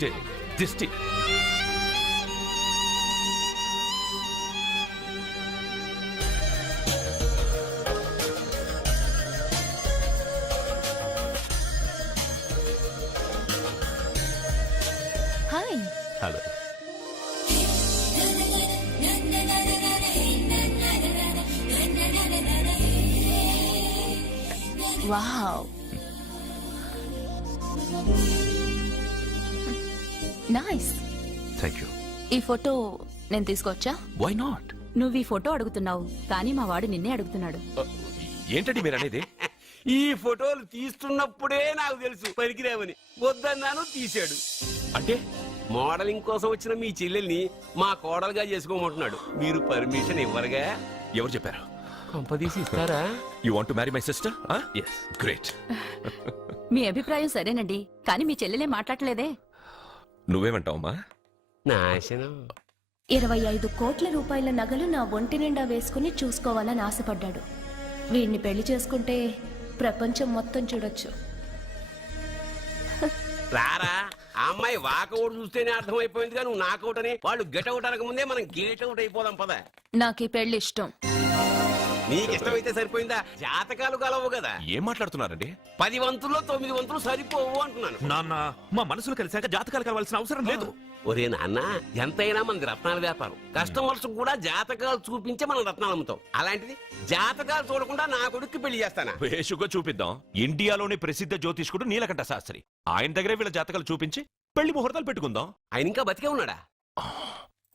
దిష్టి దిష్టి. Hi. Hello. Wow, nice. Thank you. ఈ ఫోటో నేను తీసుకోవచ్చా? Why not? నువ్వు ఈ ఫోటో అడుగుతున్నావు, కానీ మా వాడు నిన్నే అడుగుతున్నాడు. ఏంటండి మీరు అనేది? ఈ ఫోటోలు తీస్తున్నప్పుడే నాకు తెలుసు పనికిరావని. వద్దన్నాను, తీశాడు. అంటే మోడలింగ్ కోసం వచ్చిన మీ చెల్లెల్ని మా కోడలుగా చేసుకోమంటున్నాడు. మీరు పర్మిషన్ ఇవ్వరుగా? ఎవరు చెప్పారు? కంపదీసి ఇస్తారా? You want to marry my sister? Yes. Great. మీ అభిప్రాయం సరేనండి, కానీ మీ చెల్లెలే మాట్లాడలేదే. నువ్వేమంటావమ్మా? నాశనం. 25 కోట్ల రూపాయల నగలు నా ఒంటి నిండా వేసుకుని చూసుకోవాలని ఆశపడ్డాడు. వీడిని పెళ్లి చేసుకుంటే ప్రపంచం మొత్తం చూడొచ్చు. రారా, ఆ అమ్మాయి వాకౌట్ చూస్తేనే అర్థమైపోయింది. నువ్వు నాకౌట్ అని, వాళ్ళు గెట్అవుట్ అనక ముందే మనం గేట్ అవుట్ అయిపోదాం. పద. నాకు ఈ పెళ్లి ఇష్టం. నీకు ఇష్టమైతే సరిపోయిందా? జాతకాలు కలవు కదా. ఏం మాట్లాడుతున్నారండి? 10 వంతుల్లో 9 వంతులు సరిపోవు అంటున్నాను. నాన్న, మా మనసులు కలిసాక జాతకాలు కలవాల్సిన అవసరం లేదు. ఒరే నాన్న, ఎంతైనా మనది రత్నాల వ్యాపారం. కస్టమర్స్ కూడా జాతకాలు చూపించే మనం రత్నాలు అమ్ముతాం. అలాంటిది జాతకాలు చూడకుండా నా కొడుక్కి పెళ్లి చేస్తానా? వేషుగా చూపిద్దాం. ఇండియాలోని ప్రసిద్ధ జ్యోతిష్కుడు నీలకంఠ శాస్త్రి, ఆయన దగ్గరే వీళ్ళ జాతకాలు చూపించి పెళ్లి ముహూర్తాలు పెట్టుకుందాం. ఆయన ఇంకా బతికే ఉన్నాడా?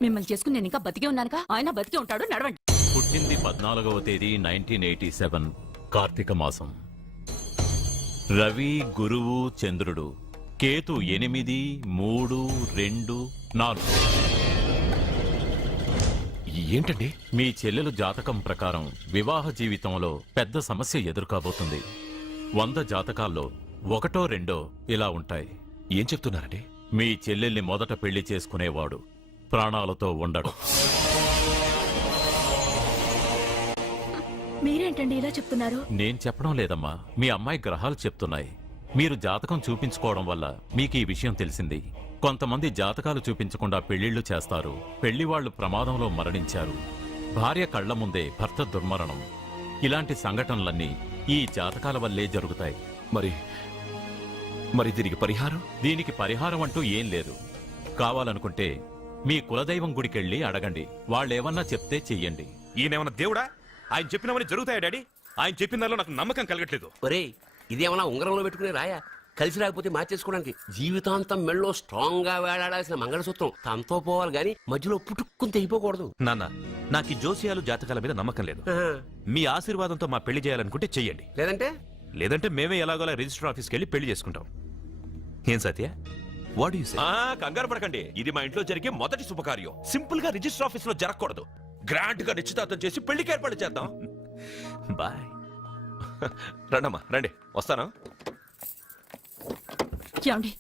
మిమ్మల్ని చేసుకుని నేను ఇంకా బతికే ఉన్నానుగా. ఆయన బతికే ఉంటాడు. నడవండి. పుట్టింది 14వ తేదీ 1987 కార్తీక మాసం. రవి, గురువు, చంద్రుడు. కేతు 8, 3, 2, 4. ఏంటండి? మీ చెల్లెలు జాతకం ప్రకారం వివాహ జీవితంలో పెద్ద సమస్య ఎదుర్కోబోతుంది. 100 జాతకాల్లో 1, 2 ఇలా ఉంటాయి. ఏం చెప్తున్నారండి? మీ చెల్లెల్ని మొదట పెళ్లి చేసుకునేవాడు ప్రాణాలతో ఉండడు. మీరేంటండి ఇలా చెప్తున్నారు? నేను చెప్పడం లేదమ్మా, మీ అమ్మాయి గ్రహాలు చెప్తున్నాయి. మీరు జాతకం చూపించుకోవడం వల్ల మీకు ఈ విషయం తెలిసింది. కొంతమంది జాతకాలు చూపించకుండా పెళ్లిళ్లు చేస్తారు. పెళ్లివాళ్లు ప్రమాదంలో మరణించారు. భార్య కళ్ల ముందే భర్త దుర్మరణం. ఇలాంటి సంఘటనలన్నీ ఈ జాతకాల వల్లే జరుగుతాయి. మరి దీనికి పరిహారం? దీనికి పరిహారం అంటూ ఏం లేదు. కావాలనుకుంటే మీ కులదైవం గుడికెళ్ళి అడగండి. వాళ్ళేమన్నా చెప్తే చెయ్యండి. ఈయనేమన్నా దేవుడా? ఆయన చెప్పినవన్నీ జరుగుతాయా డాడీ? ఆయన చెప్పిన దానిలో నాకు నమ్మకం కలగట్లేదు. ఒరే, ఇదేమన్నా ఉంగరంలో పెట్టుకునే రాయా? కలిసి రాకపోతే మార్చేసుకోవడానికి. జీవితాంతం మెళ్ళో స్ట్రాంగ్ గా వేలాడాల్సిన మంగళసూత్రం తనతో పోవాలి గాని మధ్యలో పుట్టుక్కుని తెగిపోకూడదు. నాన్న, నాకు ఈ జోసియాలు జాతకాల మీద నమ్మకం లేదు. మీ ఆశీర్వాదంతో మా పెళ్లి చేయాలనుకుంటే చెయ్యండి. లేదంటే మేమే ఎలాగోలా రిజిస్టర్ ఆఫీస్కి వెళ్ళి పెళ్లి చేసుకుంటాం. ఏం సత్య? What you say? కంగారు పడకండి, ఇది మా ఇంట్లో జరిగే మొదటి శుభకార్యం. సింపుల్ గా రిజిస్టర్ ఆఫీస్ లో జరగకూడదు. గ్రాండ్ గా నిశ్చితార్థం చేసి పెళ్లికి ఏర్పాటు చేద్దాం. బాయ్. రండమ్మా, రండి, వస్తాను. ఏమండి,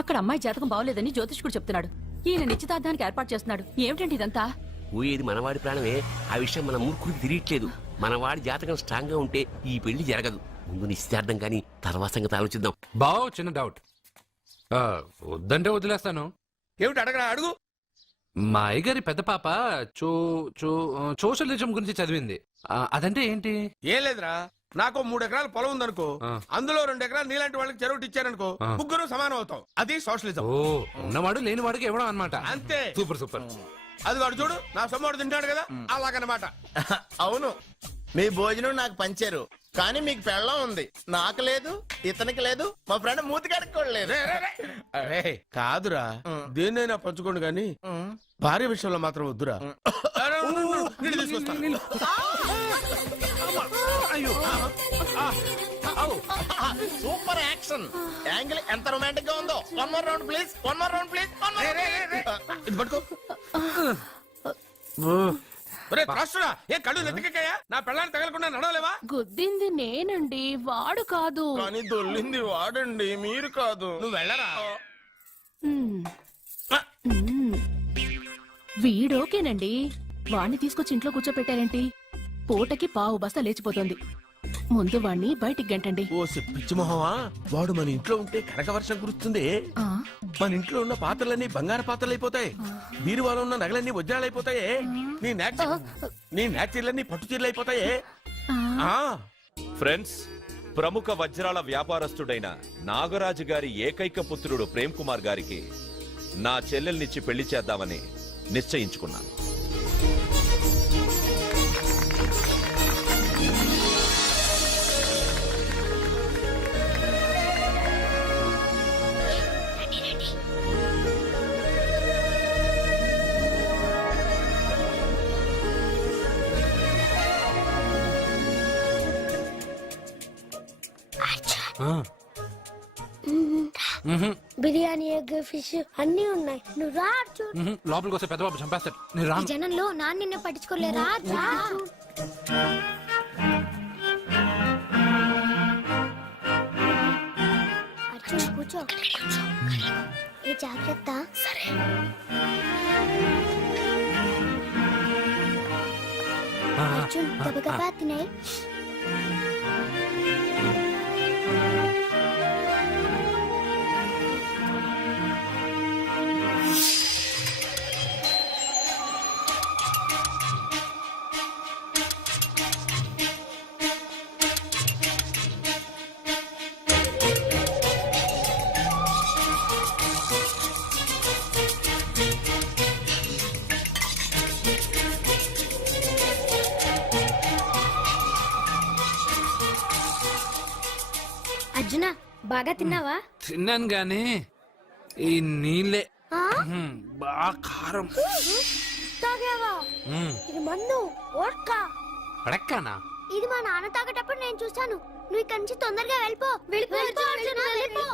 అక్కడ అమ్మాయి జాతకం బాగోలేదని జ్యోతిష్కుడు చెప్తున్నాడు. ఈయన నిశ్చితార్థానికి ఏర్పాటు చేస్తున్నాడు. ఏమిటండి ఇదంతా? ఊయేది మనవాడి ప్రాణమే. ఆ విషయం మన మూర్ఖుడికి తిరియట్లేదు. మనవాడి జాతకం స్ట్రాంగ్ గా ఉంటే ఈ పెళ్లి జరగదు. ముందు నిశ్చితార్థం కానీ తర్వాత సంగతి ఆలోచిద్దాం. బావ్, చిన్న డౌట్. వద్దంటే వదిలేస్తాను. ఏమిటి అడగరా? అడుగు. మా అయ్యగారి పెద్ద పాప సోషలిజం గురించి చదివింది. అదంటే ఏంటి? ఏం లేదురా, నాకు 3 ఎకరాల పొలం ఉందనుకో, అందులో 2 ఎకరాలు నీలాంటి వాళ్ళకి చెరువు ఇచ్చారనుకో, ముగ్గురు సమానం అవుతాం. అది సోషలిజం. ఓ, ఉన్నవాడు లేని వాడికి ఇవ్వడం అనమాట. అంతే. Super super. అది వాడు చూడు, నా సొమ్మడు తింటాడు కదా, అలాగనమాట. అవును, మీ భోజనం నాకు పంచారు, కానీ మీకు పెళ్ళం ఉంది. నాకు లేదు, ఇతనికి లేదు, మా ఫ్రెండ్ మూతి కడుక్కోలేదు. కాదురా, దేన్నైనా పంచుకోండి గాని భార్య విషయంలో మాత్రం వద్దురా. సూపర్ యాక్షన్ యాంగిల్ ఎంత రొమాంటిక్ గా ఉందో. 1 more round please, 1 more round please. ఇది పట్టుకో. ఏ కళ్ళు నెత్తికెక్కాయా? నా పెళ్ళాన్ని తగలకుండా నడవలేవా? గుద్దింది నేనండి, వాడు కాదు. కానీ దొల్లింది వాడండి, మీరు కాదు. నువ్వు వెళ్ళరా. వీడోకేనండి, వాణ్ణి తీసుకొచ్చి ఇంట్లో కూర్చోపెట్టారేంటి? పూటకి పావు బస్తా లేచిపోతుంది. ముందు వాణ్ణి బయటికి గంటండి. ఓ పిచ్చి మొహమా, వాడు మన ఇంట్లో ఉంటే కనక వర్షం కురుస్తుంది. మన ఇంట్లో ఉన్న పాత్రలన్నీ బంగారు పాత్రలు అయిపోతాయి, బీరువాలో ఉన్న నగలన్నీ వజ్రాలు అయిపోతాయి, నీ నాచీర్లన్నీ పట్టు చీరలు అయిపోతాయి. ఆ, ఫ్రెండ్స్, ప్రముఖ వజ్రాల వ్యాపారస్తుడైన నాగరాజు గారి ఏకైక పుత్రుడు ప్రేమ్ కుమార్ గారికి నా చెల్లెల్నిచ్చి పెళ్లి చేద్దామని నిశ్చయించుకున్నాను. బిర్యానీ, ఎగ్, ఫిష్ అన్ని ఉన్నాయి. నువ్వు రా అర్జున్. లోపలికి వస్తే పెద్ద బాబు చంపేస్తాడు. నేను ఈ రాను. జనంలో నాన్న నిన్ను పట్టించుకోలేరా? రా. అర్జున్ కూర్చో. ఏ జాగ్రత్త. సరే. అర్జున్ గబగబా తినే. అర్జున బాగా తిన్నావా? తిన్నాను గాని ఈ నీళ్ళే ఆ? బాగా కారం. తాగావా? ఇది మందు, వోడ్కా. పడక్కానా? ఇది మా నాన్న తాగేటప్పుడు నేను చూసాను. నువ్వు ఇక్కడి నుంచి తొందరగా వెళ్ళిపో. వెళ్ళిపో అర్జున, వెళ్ళిపో.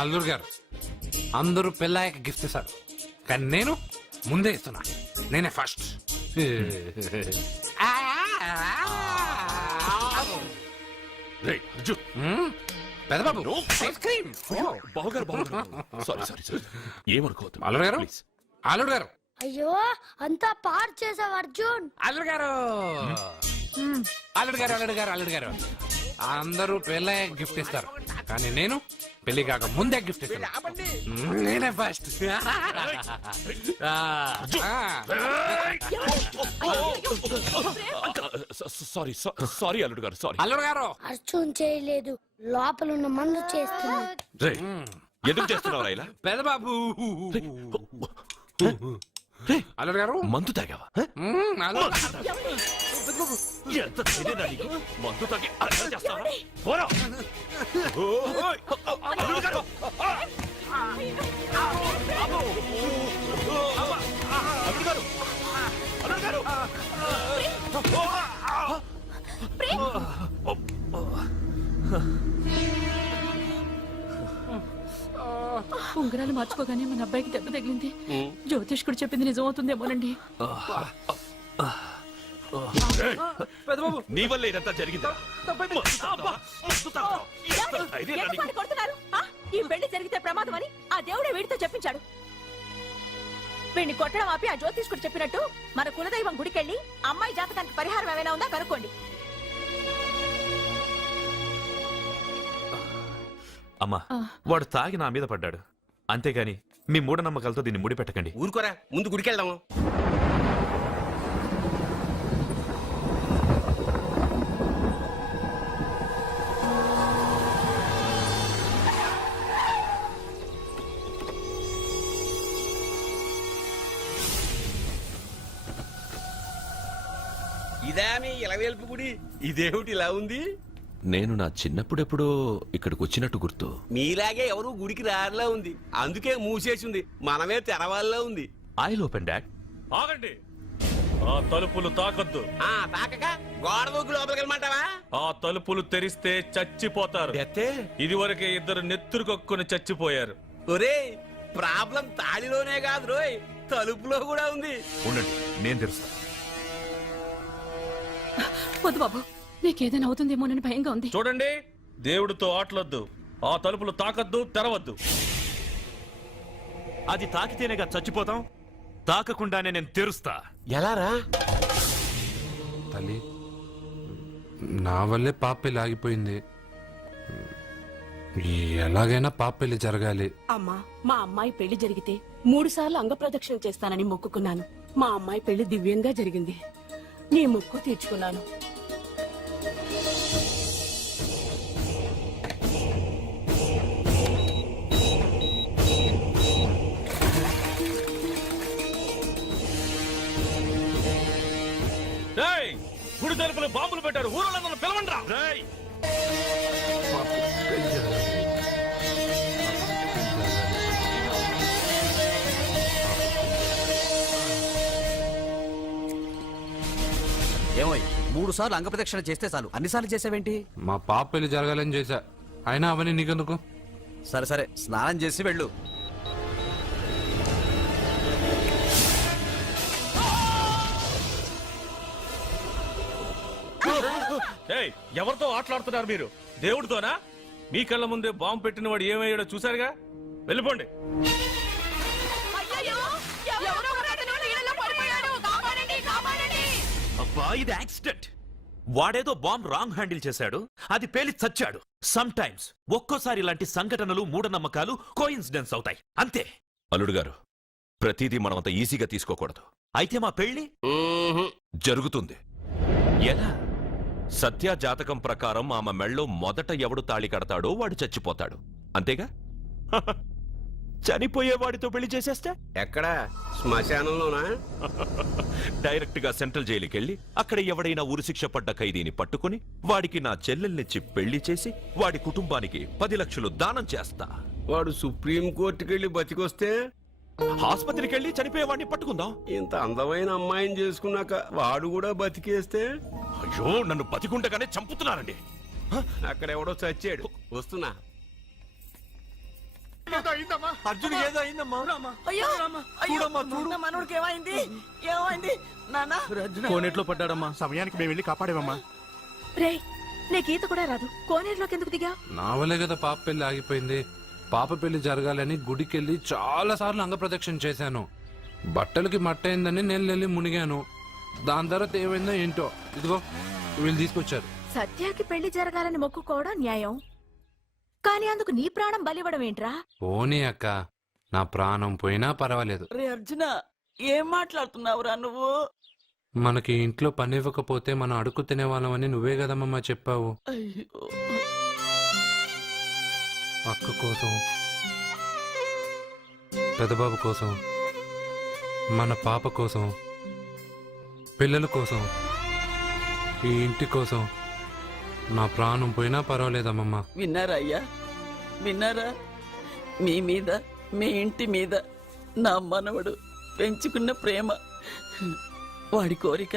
అల్లుడు గారు, అందరూ పెళ్ళాయక గిఫ్ట్ ఇస్తారు, కానీ నేను ముందే ఇస్తున్నా. నేనే ఫస్ట్. పెద్ద బాబు ఐస్ క్రీమ్. ఏమనుకోవద్దు. అల్లుడు గారు, అల్లుడు గారు, అయ్యో అంతా పాడు చేసావు అర్జున్. అల్లుడు గారు, అల్లుడు గారు, అల్లుడు గారు, అల్లుడు గారు, అందరూ పెళ్ళాయక గిఫ్ట్ ఇస్తారు, కానీ నేను పెళ్లి కాక ముందే గిఫ్ట్ ఇస్తాను. నేనే ఫస్ట్. సారీ అల్లుడు గారు, సారీ. అల్లుడు గారు, అర్జున్ చేయలేదు, లోపల ఉన్న మందు చేస్తున్నా. ఎందుకు చేస్తున్నావు ఇలా? పెద్ద బాబు. అల్లుడు గారు, మందు తాగావా? అల్లుడు ఎంత ధైర్యంరా నీకు? మందు తాగి అల్లరి చేస్తావా? పోరా! ఓయ్! అల్లుడు గారు! అల్లుడు గారు! అల్లుడు గారు! ఉంగరాలు మార్చుకోగానే మన అబ్బాయికి దెబ్బ తగిలింది. జ్యోతిష్కుడు చెప్పింది నిజమవుతుందేమోనండి. నీ వల్ల ఇదంతా జరిగిందా? ఈ పెళ్లి జరిగితే ప్రమాదం అని ఆ దేవుడే వీడితో చెప్పించాడు. వీడిని కొట్టడం ఆపి ఆ జ్యోతిష్కుడు చెప్పినట్టు మన కులదైవం గుడికెళ్ళి అమ్మాయి జాతకానికి పరిహారం ఏమైనా ఉందా కనుక్కోండి. అమ్మా, వాడు తాగి నా మీద పడ్డాడు, అంతేగాని మీ మూఢనమ్మకాలతో దీన్ని ముడిపెట్టకండి. ఊరుకోరా, ముందు గుడికెళ్దాము. ఇదా మీ ఇలవేల్పు గుడి? ఇదేమిటి ఇలా ఉంది? నేను నా చిన్నప్పుడెప్పుడో ఇక్కడికి వచ్చినట్టు గుర్తు. మీలాగే ఎవరు గుడికి రారులా ఉంది, అందుకే మూసేసి ఉంది. మనమే తెరవాళ్ళలో ఉంది. I'll open dad. ఆగండి, ఆ తలుపులు తాకద్దు. తాకక గోడ దూకి లోపలికి వెళ్ళమంటావా? ఆ తలుపులు తెరిస్తే చచ్చిపోతారు. ఇదివరకే ఇద్దరు నెత్తురు కక్కుని చచ్చిపోయారు. ఒరే, ప్రాబ్లం తాళిలోనే కాదు రోయ్, తలుపులో కూడా ఉంది. ఉండండి, నేను తెరుస్తా. వద్దు బాబు, నీకేదైనా అవుతుందేమోనని భయంగా ఉంది. చూడండి, దేవుడితో ఆటలొద్దు. ఆ తలుపులు తాకద్దు, తెరవద్దు. అది తాకితేనేగా చచ్చిపోతాం, తాకకుండానే నేను తెరుస్తా. ఎలారా? తల్లి నా వల్లే పాప పెళ్లి ఆగిపోయింది. ఎలాగైనా పాప పెళ్లి జరగాలి. అమ్మా, మా అమ్మాయి పెళ్లి జరిగితే 3 సార్లు అంగప్రదక్షిణ చేస్తానని మొక్కుకున్నాను. మా అమ్మాయి పెళ్లి దివ్యంగా జరిగింది. నీ మొక్కు తీర్చుకున్నాను. రేయ్, గుడి తలుపులు బాంబులు పెట్టారు. ఊళ్ళో నన్ను పిలవండ్రా. రేయ్, ఏమోయ్ 3 సార్లు అంగప్రదక్షిణ చేస్తే చాలు, అన్నిసార్లు చేసావేంటి? మా పాప పెళ్లి జరగాలని చేశా, అయినా అవన్నీ నీకెందుకు? సరే సరే, స్నానం చేసి వెళ్ళు. ఏయ్, ఎవరితో ఆటలాడుతున్నారు మీరు? దేవుడితోనా? మీ కళ్ళ ముందే బాంబు పెట్టిన వాడు ఏమయ్యాడో చూసారుగా. వెళ్ళిపోండి. అబ్బా, ఇది యాక్సిడెంట్. వాడేదో బాంబ్ రాంగ్ హ్యాండిల్ చేశాడు, అది పేలి చచ్చాడు. సమ్ టైమ్స్ ఒక్కోసారి ఇలాంటి సంఘటనలు మూఢనమ్మకాలు కోఇన్సిడెన్స్ అవుతాయి, అంతే. అల్లుడు గారు, ప్రతిదీ మనమంత ఈజీగా తీసుకోకూడదు. అయితే మా పెళ్లి జరుగుతుంది. ఎలా? సత్య జాతకం ప్రకారం ఆమె మెళ్ళో మొదట ఎవడు తాళి కడతాడో వాడు చచ్చిపోతాడు, అంతేగా? చనిపోయేవాడితో పెళ్లి చేసేస్తే ఎక్కడ? శ్మశానంలోనా? డైరెక్ట్ గా సెంట్రల్ జైలుకి వెళ్ళి అక్కడ ఎవడైనా ఉరిశిక్ష పడ్డ ఖైదీని పట్టుకుని వాడికి నా చెల్లెల్నిచ్చి పెళ్లి చేసి వాడి కుటుంబానికి 10 లక్షలు దానం చేస్తా. వాడు సుప్రీం కోర్టుకి వెళ్ళి బతికొస్తే ఆసుపత్రికి వెళ్ళి చనిపోయేవాడిని పట్టుకుందాం. ఇంత అందమైన అమ్మాయిని చేసుకున్నాక వాడు కూడా బతికేస్తే? అయ్యో, నన్ను బతికుండగానే చంపుతున్నారండి. అక్కడెవడో చచ్చాడు. వస్తున్నా. అర్జున్ ఏదో అయిందమ్మా. మనోడికి ఏమైంది? ఏమైంది నాన్న? కోనేట్లో పడ్డాడమ్మా, సమయానికి మేము వెళ్ళి కాపాడేవమ్మా. రే, నీకు ఈత కూడా రాదు, కోనేరులోకి ఎందుకు దిగా? నా వల్లే కదా పాప పెళ్లి ఆగిపోయింది. పాప పెళ్లి జరగాలని గుడికెళ్ళి చాలా సార్లు అంగప్రదక్షిణ చేశాను. బట్టలకి మట్టయిందని నేను వెళ్ళి మునిగాను. దాని తర్వాత ఏమైందో ఏంటో, ఇదిగో వీళ్ళు తీసుకొచ్చారు. సత్యాకి పెళ్లి జరగాలని మొక్కుకోవడం న్యాయం, కానీ అందుకు నీ ప్రాణం బలివ్వడం ఏంట్రా? పోనీ అక్క, నా ప్రాణం పోయినా పర్వాలేదు. రే అర్జున, ఏం మాట్లాడుతున్నావురా నువ్వు? మనకి ఇంట్లో పని ఇవ్వకపోతే మనం అడుగు తినేవాళ్ళమని నువ్వే కదమ్మా చెప్పావు. అక్క కోసం, పెదబాబు కోసం, మన పాప కోసం, పిల్లల కోసం, ఈ ఇంటి కోసం నా ప్రాణం పోయినా పర్వాలేదమ్మమ్మా. విన్నారా అయ్యా, విన్నారా? మీ మీద, మీ ఇంటి మీద నా మనవడు పెంచుకున్న ప్రేమ, వాడి కోరిక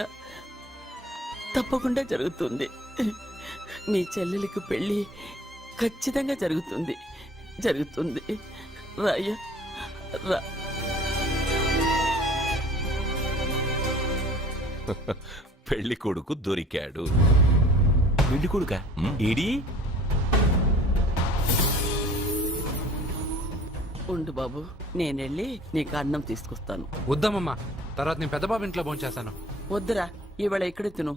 తప్పకుండా జరుగుతుంది. మీ చెల్లెలికి పెళ్లి ఖచ్చితంగా జరుగుతుంది, జరుగుతుంది. రాయ్యా రా. పెళ్లి కొడుకు దొరికాడు. పెళ్లి కొడుక ఇడి? ఉండు బాబు, నేనెళ్ళి నీకు అన్నం తీసుకొస్తాను. వద్దమ్మమ్మా, తర్వాత నేను పెద్దబాబు ఇంట్లో భోంచేస్తాను. వద్దురా, ఇవాళ ఇక్కడే తిను.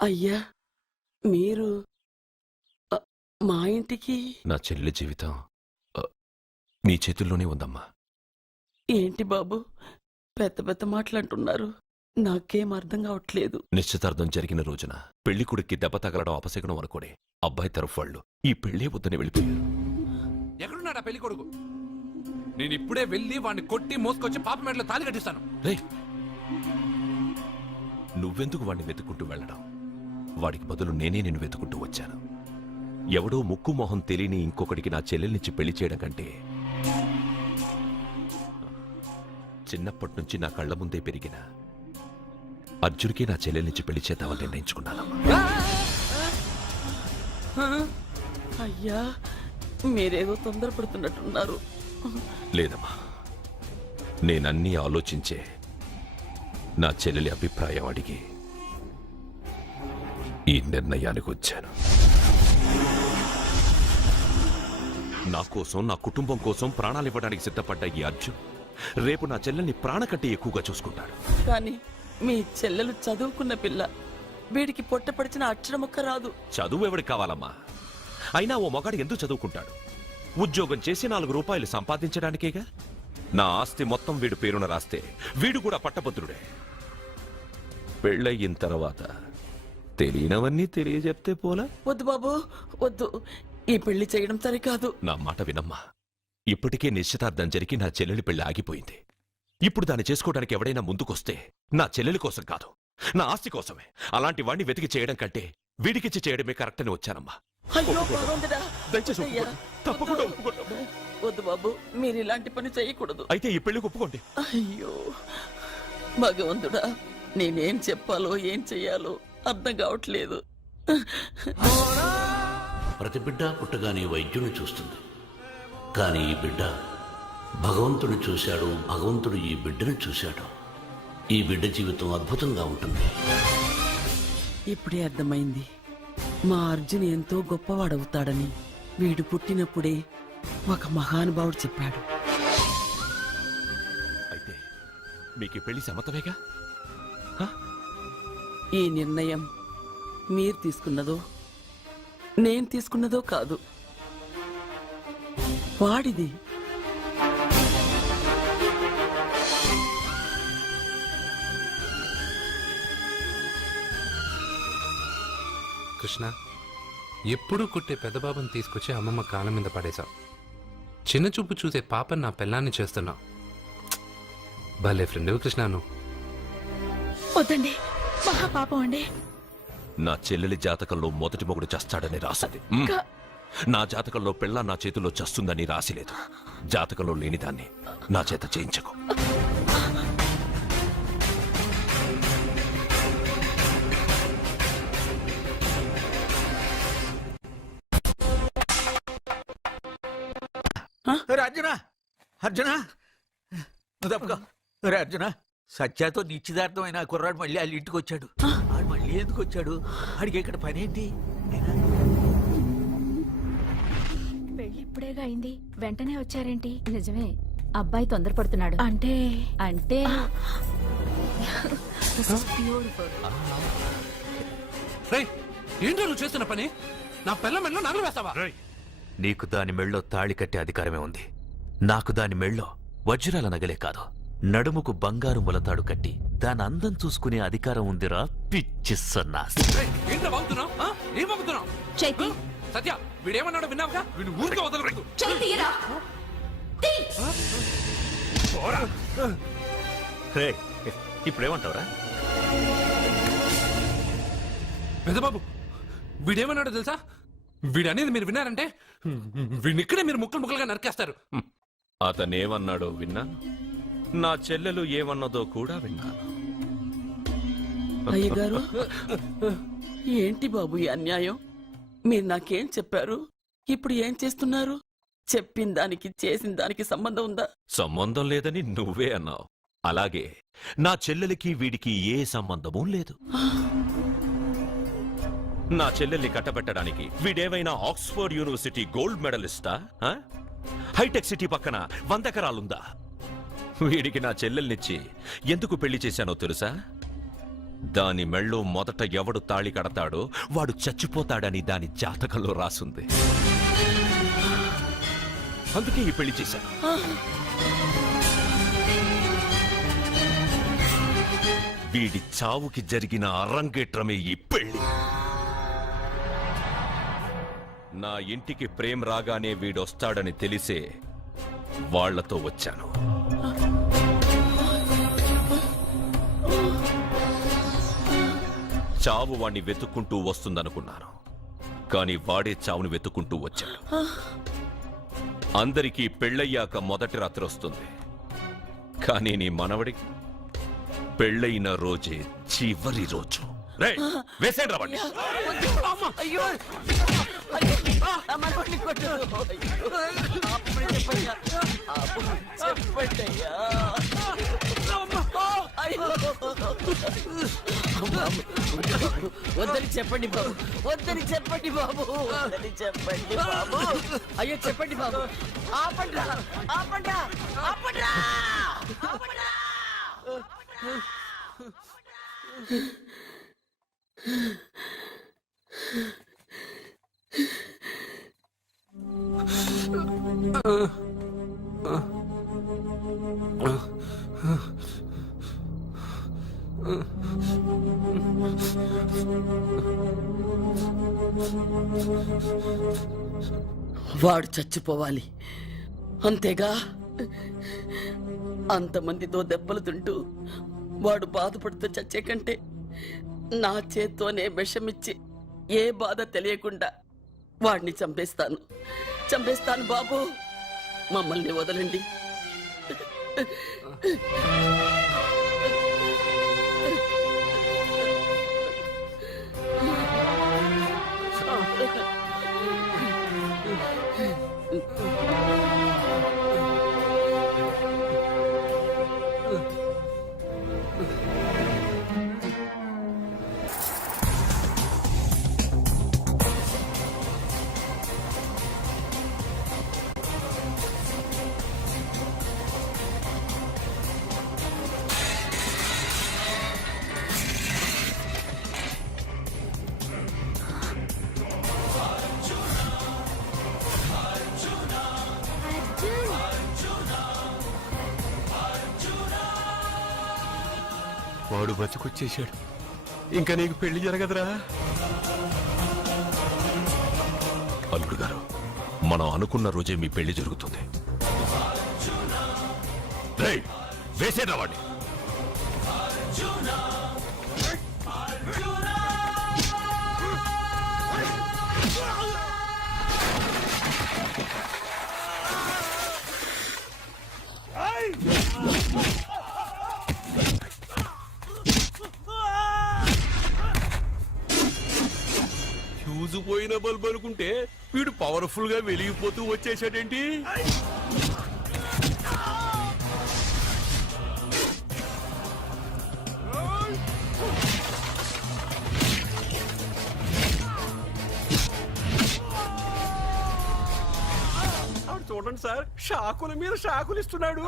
అయ్యా, మీరు మా ఇంటికి? నా చెల్లి జీవితం మీ చేతుల్లోనే ఉందమ్మా. ఏంటి బాబు పెద్ద పెద్ద మాటలంటున్నారు? నాకేం అర్థం కావట్లేదు. నిశ్చితార్థం జరిగిన రోజున పెళ్లి కొడుక్కి దెబ్బ తగలడం అపశకునం అనుకోని అబ్బాయి తరఫు వాళ్ళు ఈ పెళ్లే వద్దని వెళ్ళిపోయారు. ఎక్కడున్నాడా పెళ్లి కొడుకు? నేను ఇప్పుడే వెళ్ళి వాడిని కొట్టి మోసుకొచ్చి పాప మెడలో తాళి కట్టిస్తాను. రేయ్, నువ్వెందుకు వాడిని వెతుక్కుంటూ వెళ్ళడం? వాడికి బదులు నేనే నిన్ను వెతుకుంటూ వచ్చాను. ఎవడో ముక్కు మొహం తెలియని ఇంకొకడికి నా చెల్లెల్నిచ్చి పెళ్లి చేయడం కంటే చిన్నప్పటి నుంచి నా కళ్ల ముందే పెరిగిన అర్జున్కి నా చెల్లెల్నిచ్చి పెళ్లి చేద్దామని నిర్ణయించుకున్నానమ్మా. అయ్యా, మీరేదో తొందరపడుతున్నట్టున్నారు. లేదమ్మా, నేనన్నీ ఆలోచించే నా చెల్లెలి అభిప్రాయం అడిగి ఈ నిర్ణయానికి వచ్చాను. నా కోసం, నా కుటుంబం కోసం ప్రాణాలు ఇవ్వడానికి సిద్ధపడ్డ ఈ అర్జున్ రేపు నా చెల్లెల్ని ప్రాణ కంటే ఎక్కువగా చూసుకుంటాడు. కానీ మీ చెల్లెలు చదువుకున్న పిల్ల, వీడికి పొట్టపడిచిన అక్షరముక్క రాదు. చదువు ఎవరికి కావాలమ్మా? అయినా ఓ మగాడు ఎందుకు చదువుకుంటాడు? ఉద్యోగం చేసి 4 రూపాయలు సంపాదించడానికేగా. నా ఆస్తి మొత్తం వీడు పేరున రాస్తే వీడు కూడా పట్టభద్రుడే. పెళ్ళయిన తర్వాత తెలియనవన్నీ తెలియజెప్తే పోలా? వద్దు బాబు వద్దు, ఈ పెళ్లి చేయడం సరికాదు. నా మాట వినమ్మా. ఇప్పటికే నిశ్చితార్థం జరిగి నా చెల్లెలి పెళ్లి ఆగిపోయింది. ఇప్పుడు దాన్ని చేసుకోవడానికి ఎవడైనా ముందుకొస్తే నా చెల్లెలి కోసం కాదు, నా ఆస్తి కోసమే. అలాంటి వాణ్ణి వెతికి చేయడం కంటే వీడికిచ్చి చేయడమే కరెక్ట్ అని వచ్చానమ్మా. అయ్యో భగవంతుడా, దయచేసి అయ్యా, తప్పకుండా ఒప్పుకోండి. వద్దు బాబు, మీరు ఇలాంటి పని చేయకూడదు. అయితే ఈ పెళ్లికి ఒప్పుకోండి. అయ్యో భగవంతుడా, నేనేం చెప్పాలో ఏం చెయ్యాలో అర్థం కావట్లేదు. ప్రతి బిడ్డ పుట్టగానే వైద్యుని చూస్తుంది, కానీ ఈ బిడ్డ భగవంతుడు చూశాడు, భగవంతుడు ఈ బిడ్డను చూశాడు. ఈ బిడ్డ జీవితం అద్భుతంగా ఉంటుంది. ఇప్పుడే అర్థమైంది, మా అర్జున్ ఎంతో గొప్పవాడవుతాడని. వీడు పుట్టినప్పుడే ఒక మహానుభావుడు చెప్పాడు. అయితే మీకు ఈ పెళ్లి సమ్మతమేగా? ఈ నిర్ణయం మీరు తీసుకున్నదో నేను తీసుకున్నదో కాదు, వాడిది. కృష్ణ, ఎప్పుడూ కుట్టే పెద్దబాబుని తీసుకొచ్చి అమ్మమ్మ కాళ్ళ మీద పడేశావు. చిన్న చూపు చూసే పాపని నా పెళ్ళాన్ని చేస్తున్నావు. భలే ఫ్రెండ్ కృష్ణ నువ్వు. వద్దండి, మహాపాపం అండి. నా చెల్లెలి జాతకంలో మొదటి మొగుడు చస్తాడని రాసింది. నా జాతకంలో పెళ్ళ నా చేతిలో చస్తుందని రాసిలేదు. జాతకంలో లేనిదాన్ని నా చేత చేయించకు. అర్జున అర్జున తప్పుకో. అర్జున సత్యాతో నిశ్చితార్థమైన కుర్రాడు మళ్ళీ వాళ్ళ ఇంటికి వచ్చాడు. ఆడు మళ్ళీ ఎందుకు వచ్చాడు? ఆడికి ఇక్కడ పని ఏంటి? పెళ్లి ఇప్పుడేగా అయింది, వెంటనే వచ్చారేంటి? నిజమే, అబ్బాయి తొందరపడుతున్నాడు. అంటే అంటే ఏంటో నువ్వు చేస్తున్న పని? నా పిల్ల మెళ్ళో నగలు వేస్తావా? నీకు దాని మెళ్ళో తాళి కట్టే అధికారమే ఉంది. నాకు దాని మెళ్ళో వజ్రాల నగలే కాదు, నడుముకు బంగారు ములతాడు కట్టి దాని అందం చూసుకునే అధికారం ఉందిరా పిచ్చి సన్నాసి. సత్య, వీడేమన్నాడో విన్నావుగా? వీడు ఊరికే వదలలేదు. ఇప్పుడేమంటావురా? పెద్దబాబు, వీడేమన్నాడో తెలుసా? వీడనేది మీరు విన్నారంటే వీడినిక్కడే మీరు ముక్కలు ముక్కలుగా నరికేస్తారు. అతనేమన్నాడో విన్నా, నా చెల్లెలు ఏమన్నదో కూడా విన్నాను. అయ్యగారు, ఏంటి బాబు ఈ అన్యాయం? మీరు నాకేం చెప్పారు, ఇప్పుడు ఏం చేస్తున్నారు? చెప్పిన దానికి చేసిన దానికి సంబంధం ఉందా? సంబంధం లేదని నువ్వే అన్నావు. అలాగే నా చెల్లెలికి వీడికి ఏ సంబంధమూ లేదు. నా చెల్లెల్ని కట్టబెట్టడానికి వీడేమైనా ఆక్స్ఫర్డ్ యూనివర్సిటీ గోల్డ్ మెడలిస్టా? హైటెక్ సిటీ పక్కన 100 ఎకరాలుందా? వీడికి నా చెల్లెల్నిచ్చి ఎందుకు పెళ్లి చేశానో తెలుసా? దాని మెళ్ళో మొదట ఎవడు తాళి కడతాడో వాడు చచ్చిపోతాడని దాని జాతకంలో రాసుంది. అందుకే ఈ పెళ్లి చేశాను. వీడి చావుకి జరిగిన అరంగేట్రమే ఈ పెళ్లి. నా ఇంటికి ప్రేమ్ రాగానే వీడొస్తాడని తెలిసే వాళ్లతో వచ్చాను. చావు వాణ్ణి వెతుక్కుంటూ వస్తుందనుకున్నాను, కానీ వాడే చావుని వెతుక్కుంటూ వచ్చాడు. అందరికీ పెళ్ళయ్యాక మొదటి రాత్రి వస్తుంది, కానీ నీ మనవడికి పెళ్ళయిన రోజే చివరి రోజు. వేసేండి రావండి. అయ్యో, చెప్పండి అయ్యా. వద్దని చెప్పండి బాబు, వద్దని చెప్పండి బాబు, వద్దని చెప్పండి బాబు. అయ్యో చెప్పండి బాబు, ఆపండ్రా, ఆపండ్రా, ఆపండ్రా, ఆపండ్రా. వాడు చచ్చిపోవాలి అంతేగా. అంతమందితో దెబ్బలు తింటూ వాడు బాధపడుతూ చచ్చే కంటే నా చేత్తోనే విషమిచ్చి ఏ బాధ తెలియకుండా వాడిని చంపేస్తాను, చంపేస్తాను బాబు. మమ్మల్ని వదలండి. వాడు బతికొచ్చేశాడు. ఇంకా నీకు పెళ్లి జరగదురా. అల్లుడు గారు, మనం అనుకున్న రోజే మీ పెళ్లి జరుగుతుంది. వేసేనా వాడిని. ఫ్యూజు పోయిన బల్బు అనుకుంటే వీడు పవర్ఫుల్ గా వెలిగిపోతూ వచ్చేసాడేంటి? చూడండి సార్, షాకుల మీద షాకులు ఇస్తున్నాడు.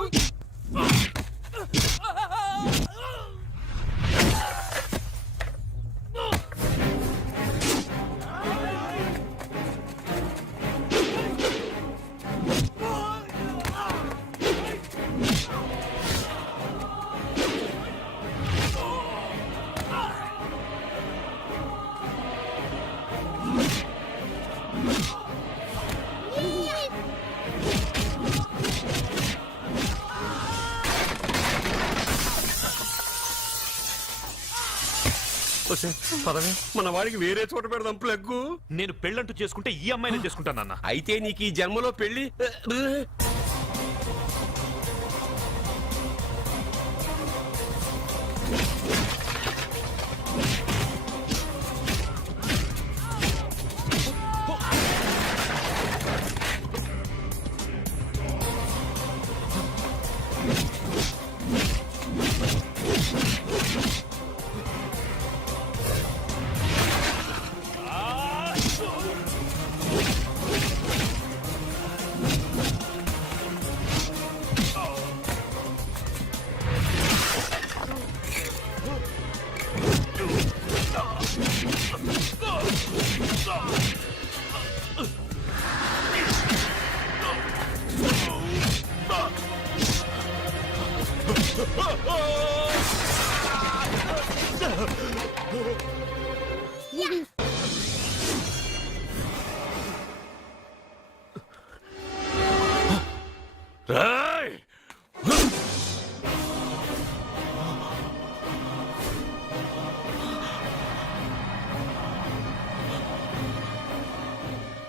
పదవే, మన వాడికి వేరే చోట పెడదాం ప్లగ్గు. నేను పెళ్ళంటూ చేసుకుంటే ఈ అమ్మాయిని చేసుకుంటానన్నా. అయితే నీకు ఈ జన్మలో పెళ్లి.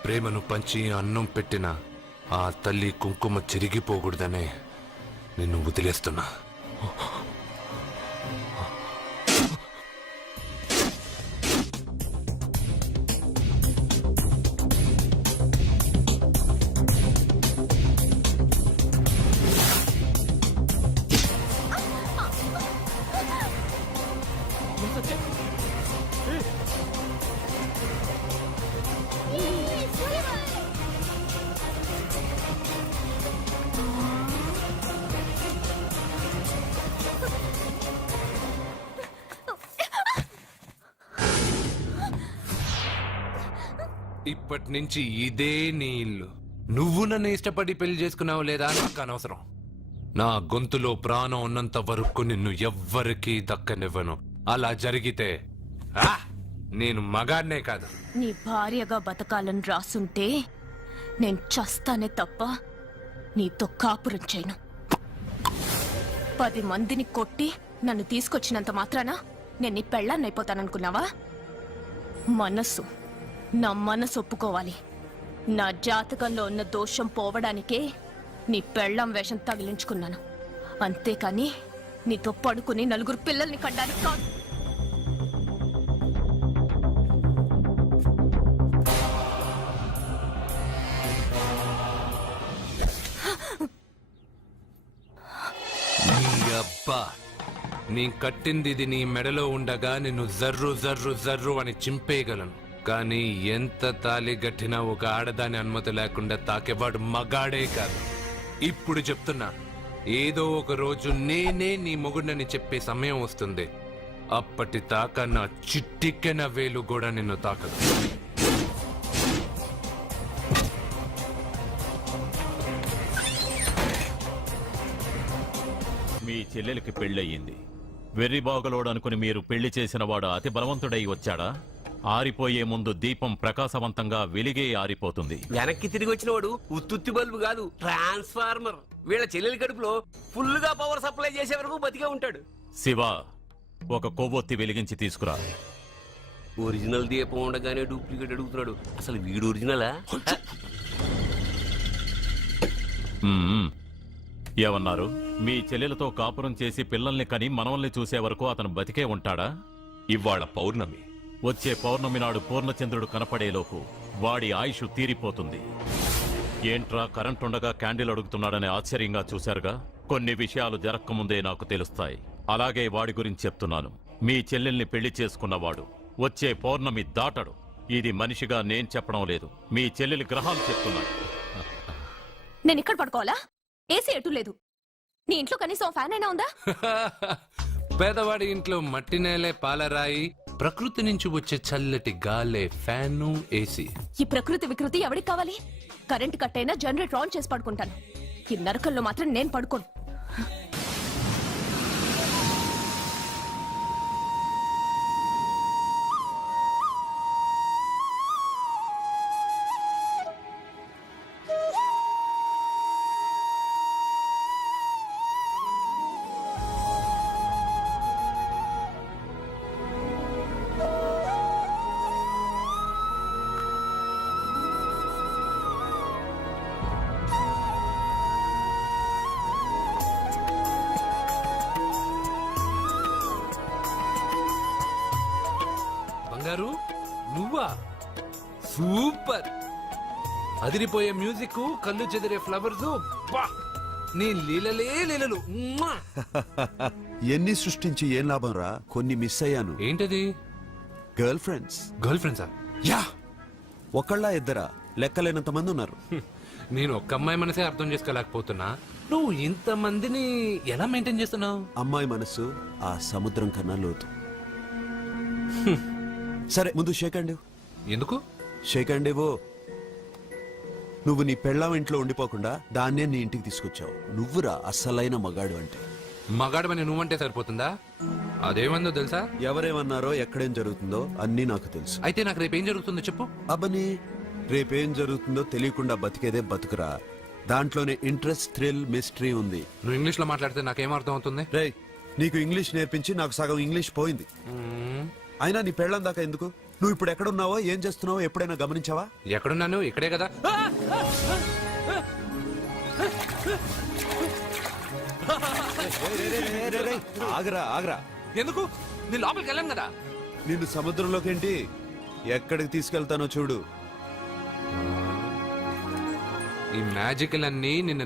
ప్రేమను పంచి అన్నం పెట్టిన ఆ తల్లి కుంకుమ చెరిగిపోకూడదనే నిన్ను వదిలేస్తున్నా. ఇప్పటి నుంచి ఇదే నీ ఇల్లు. నువ్వు నన్ను ఇష్టపడి పెళ్లి చేసుకున్నావు లేదా నాకు అనవసరం. నా గొంతులో ప్రాణం ఉన్నంత వరకు నిన్ను ఎవ్వరికీ దక్కనివ్వను. అలా జరిగితే నేను మగాడినే కాదు. నీ భార్యగా బతకాలని రాసుంటే నేను చస్తానే తప్ప నీతో కాపురం చేయను. 10 మందిని కొట్టి నన్ను తీసుకొచ్చినంత మాత్రాన నేను నీ పెళ్ళాన్నైపోతాననుకున్నావా? నా మనసు ఒప్పుకోవాలి. నా జాతకంలో ఉన్న దోషం పోవడానికే నీ పెళ్ళాం వేషం తగిలించుకున్నాను. అంతేకాని నీతో పడుకుని 4 పిల్లల్ని కనడానికి కాదు. నీ అబ్బా, నీ కట్టింది ఇది నీ మెడలో ఉండగా నిన్ను జర్రు జర్రు జర్రు అని చింపేయగలను. కానీ ఎంత తాలి గట్టినా ఒక ఆడదాని అనుమతి లేకుండా తాకేవాడు మగాడే కాదు. ఇప్పుడు చెప్తున్నా, ఏదో ఒక రోజు నేనే నీ మొగుడని చెప్పే సమయం వస్తుంది. అప్పటి తాక నా చిట్టిక్కెన వేలు కూడా నిన్ను తాకదు. మీ చెల్లెలికి పెళ్ళయింది. వెర్రిబాగలోడు అనుకుని మీరు పెళ్లి చేసిన వాడు అతి బలవంతుడై వచ్చాడా? ఆరిపోయే ముందు దీపం ప్రకాశవంతంగా వెలిగే ఆరిపోతుంది. వెనక్కి తిరిగి వచ్చిన వాడు ఉత్తుత్తి బల్బు కాదు, ట్రాన్స్ఫార్మర్. వీళ్ళ చెల్లెలి కడుపులో ఫుల్ గా పవర్ సప్లై చేసే వరకు బతికే ఉంటాడు. శివ, ఒక కొవ్వొత్తి వెలిగించి తీసుకురా. ఒరిజినల్ దీపం ఉండగానే డూప్లికేట్ అడుగుతున్నాడు. అసలు వీడు ఒరిజినలా? ఏమన్నారు? మీ చెల్లెలతో కాపురం చేసి పిల్లల్ని కని మనవల్ని చూసే వరకు అతను బతికే ఉంటాడా? ఇవాళ పౌర్ణమి. వచ్చే పౌర్ణమి నాడు పూర్ణచంద్రుడు కనపడేలోపు వాడి ఆయుష్ తీరిపోతుంది. ఏంట్రా కరెంటుండగా క్యాండిల్ అడుగుతున్నాడని ఆశ్చర్యంగా చూశారుగా? కొన్ని విషయాలు జరక్కముందే నాకు తెలుస్తాయి. అలాగే వాడి గురించి చెప్తున్నాను. మీ చెల్లెల్ని పెళ్లి చేసుకున్నవాడు వచ్చే పౌర్ణమి దాటడు. ఇది మనిషిగా నేను చెప్పడం లేదు, మీ చెల్లెలి గ్రహాలు చెప్తున్నాయి. నేను ఇక్కడ పడుకోవాలా? ఏసీ ఎటు లేదు. నీ ఇంట్లో కనీసం ఫ్యాన్ అయినా ఉందా? పేదవాడి ఇంట్లో మట్టి నేలే పాలరాయి, ప్రకృతి నుంచి వచ్చే చల్లటి గాలే ఫ్యాను, ఏసీ. ఈ ప్రకృతి వికృతి ఎవరికి కావాలి? కరెంట్ కట్ అయినా జనరేటర్ ఆన్ చేసి పడుకుంటాను. ఈ నరకల్లో మాత్రం నేను పడుకోను. బంగారు, నువ్వా? సూపర్! అదిరిపోయే మ్యూజిక్, కళ్ళు చెదిరే ఫ్లవర్స్. నీ లీలలే లీలలు. ఎన్ని సృష్టించి ఏం లాభం రా? కొన్ని మిస్ అయ్యాను. ఏంటది? Girl friends. గర్ల్ ఫ్రెండ్సా? యా, ఒకళ్ళ ఇద్దరా? లెక్కలేనంత మంది ఉన్నారు. నేను ఒక్క అమ్మాయి మనసే అర్థం చేసుకోలేకపోతున్నా. నువ్వు ఇంతమందిని ఎలా మెయింటైన్ చేస్తున్నావు? అమ్మాయి మనసు ఆ సముద్రం కన్నా లోతు. సరే, ముందు షేక్ హ్యాండ్. ఎందుకు షేక్ హ్యాండ్ ఇవ్వు. నువ్వు నీ పెళ్ళాం ఇంట్లో ఉండిపోకుండా దాన్నే నీ ఇంటికి తీసుకొచ్చావు. నువ్వురా అస్సలైన మగాడు అంటే. మగాడమని నువ్వంటే సరిపోతుందా? అదేమందో తెలుసా? ఎవరేమన్నారో, ఎక్కడేం జరుగుతుందో అన్నీ నాకు తెలుసు. అయితే నాకు రేపు ఏం జరుగుతుందో చెప్పు. అబ్బని, రేపేం జరుగుతుందో తెలియకుండా బతికేదే బతుకురా. దాంట్లోనే ఇంట్రెస్ట్, థ్రిల్, మిస్టరీ ఉంది. నువ్వు ఇంగ్లీష్ లో మాట్లాడితే నాకేం అర్థం అవుతుంది? రేయ్, నీకు ఇంగ్లీష్ నేర్పించి నాకు సగం ఇంగ్లీష్ పోయింది. అయినా నీ పెళ్ళం దాకా ఎందుకు? నువ్వు ఇప్పుడు ఎక్కడున్నావో, ఏం చేస్తున్నావో ఎప్పుడైనా గమనించావా? ఎక్కడున్నాను? ఇక్కడే కదా. ఆగరా ఆగరా. ఎందుకు? నేను లోపలికి వెళ్ళాను కదా. నిన్ను సముద్రంలోకేంటి, ఎక్కడికి తీసుకెళ్తానో చూడు. ఈ మ్యాజిక్ అన్నీ నిన్ను